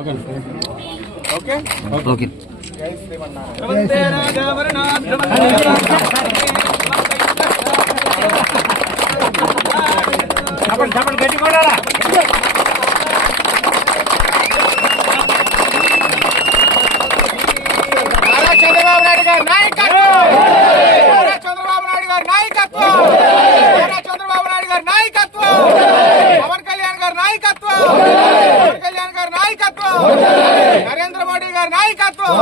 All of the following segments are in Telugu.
ఓకే ఓకే జై శ్రీమన్నారాయణ చెప్పండి చెప్పండి గట్టి కొడాలా నారా చంద్రబాబు నాయుడు గారి నాయకత్వం నారా చంద్రబాబు నాయుడు గారి నాయకత్వం గారి నాయకత్వం.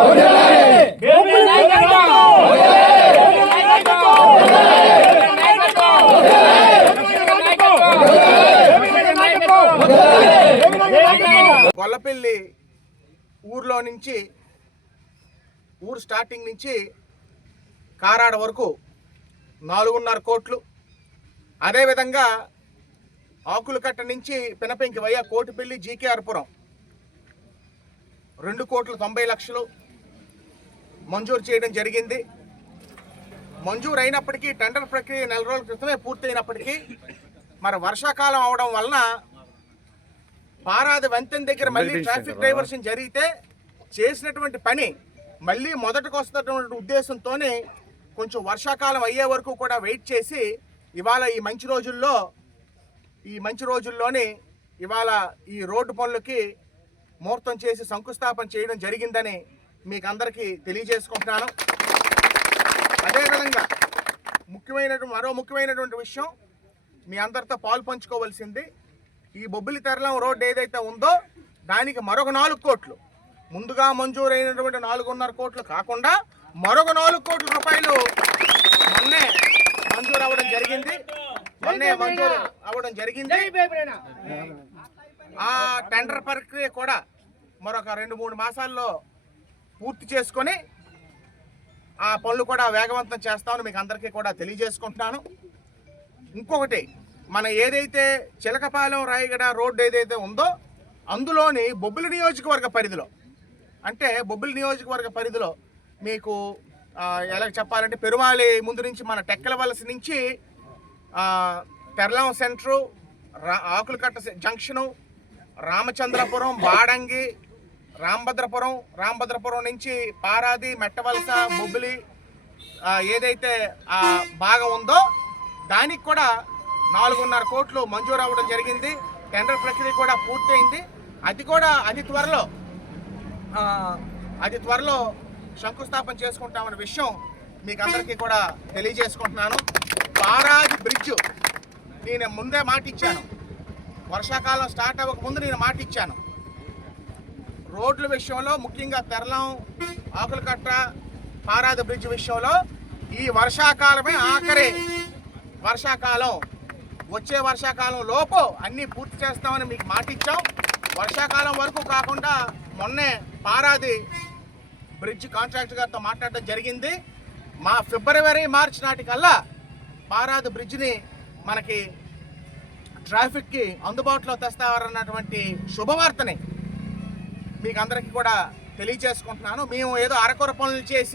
గొల్లపల్లి ఊర్లో నుంచి ఊరు స్టార్టింగ్ నుంచి కారాడ వరకు నాలుగున్నర కోట్లు. అదేవిధంగా ఆకులకట్ట నుంచి పినపెంకి వయ్యా కోటిపల్లి జీకేఆర్పురం. రెండు కోట్ల తొంభై లక్షలు మంజూరు చేయడం జరిగింది. మంజూరు అయినప్పటికీ టెండర్ ప్రక్రియ నెల రోజుల క్రితమే పూర్తయినప్పటికీ మరి వర్షాకాలం అవడం వలన పారాది వంతెన దగ్గర మళ్ళీ ట్రాఫిక్ డైవర్షన్ జరిగితే చేసినటువంటి పని మళ్ళీ మొదటకు వస్తున్నటువంటి ఉద్దేశంతోనే కొంచెం వర్షాకాలం అయ్యే వరకు కూడా వెయిట్ చేసి ఇవాళ ఈ మంచి రోజుల్లో ఈ మంచి రోజుల్లోనే ఇవాళ ఈ రోడ్డు పనులకి ముహూర్తం చేసి శంకుస్థాపన చేయడం జరిగిందని మీకు అందరికీ తెలియజేసుకుంటున్నాను అదేవిధంగా ముఖ్యమైనటువంటి మరో ముఖ్యమైనటువంటి విషయం మీ అందరితో పాలు పంచుకోవాల్సింది ఈ బొబ్బిలి తెరలం రోడ్డు ఏదైతే ఉందో దానికి మరొక నాలుగు కోట్లు ముందుగా మంజూరైనటువంటి నాలుగున్నర కోట్లు కాకుండా మరొక నాలుగు కోట్ల రూపాయలు మొన్నే మంజూరు అవ్వడం జరిగింది మొన్నే మంజూరు అవ్వడం జరిగింది ఆ టెండర్ ప్రక్రియ కూడా మరొక రెండు మూడు మాసాల్లో పూర్తి చేసుకొని ఆ పనులు కూడా వేగవంతం చేస్తామని మీకు అందరికీ కూడా తెలియజేసుకుంటున్నాను. ఇంకొకటి మన ఏదైతే చిలకపాలెం రాయగడ రోడ్డు ఏదైతే ఉందో అందులోని బొబ్బిలి నియోజకవర్గ పరిధిలో అంటే బొబ్బిలి నియోజకవర్గ పరిధిలో మీకు ఎలా చెప్పాలంటే పెరుమాళి ముందు నుంచి మన టెక్కల వలస నుంచి ఆ, తెరలం సెంటరు ఆకులకట్ట జంక్షను రామచంద్రపురం బాడంగి రాంభద్రపురం రాంభద్రపురం నుంచి పారాది మెట్టవలస బొబ్బిలి ఏదైతే ఆ భాగం ఉందో దానికి కూడా నాలుగున్నర కోట్లు మంజూరు అవ్వడం జరిగింది. టెండర్ ప్రక్రియ కూడా పూర్తయింది. అది కూడా అతి త్వరలో అతి త్వరలో శంకుస్థాపన చేసుకుంటామన్న విషయం మీకు అందరికీ కూడా తెలియజేసుకుంటున్నాను. పారాది బ్రిడ్జ్ నేను ముందే మాట ఇచ్చాను వర్షాకాలం స్టార్ట్ అవ్వక ముందు నేను మాట ఇచ్చాను. రోడ్ల విషయంలో ముఖ్యంగా తెరలం ఆకులకట్ట పారాది బ్రిడ్జ్ విషయంలో ఈ వర్షాకాలమే ఆఖరి. వర్షాకాలం. వచ్చే వర్షాకాలం లోపు అన్నీ పూర్తి చేస్తామని మీకు మాట ఇచ్చాం. వర్షాకాలం వరకు కాకుండా మొన్నే పారాది బ్రిడ్జ్ కాంట్రాక్టర్ గారితో మాట్లాడడం జరిగింది. మా ఫిబ్రవరి మార్చి నాటికల్లా పారాది బ్రిడ్జ్ని మనకి ట్రాఫిక్కి అందుబాటులో తెస్తారన్నటువంటి శుభవార్తని మీకు అందరికీ కూడా తెలియజేసుకుంటున్నాను. మేము ఏదో అరకొర పనులు చేసి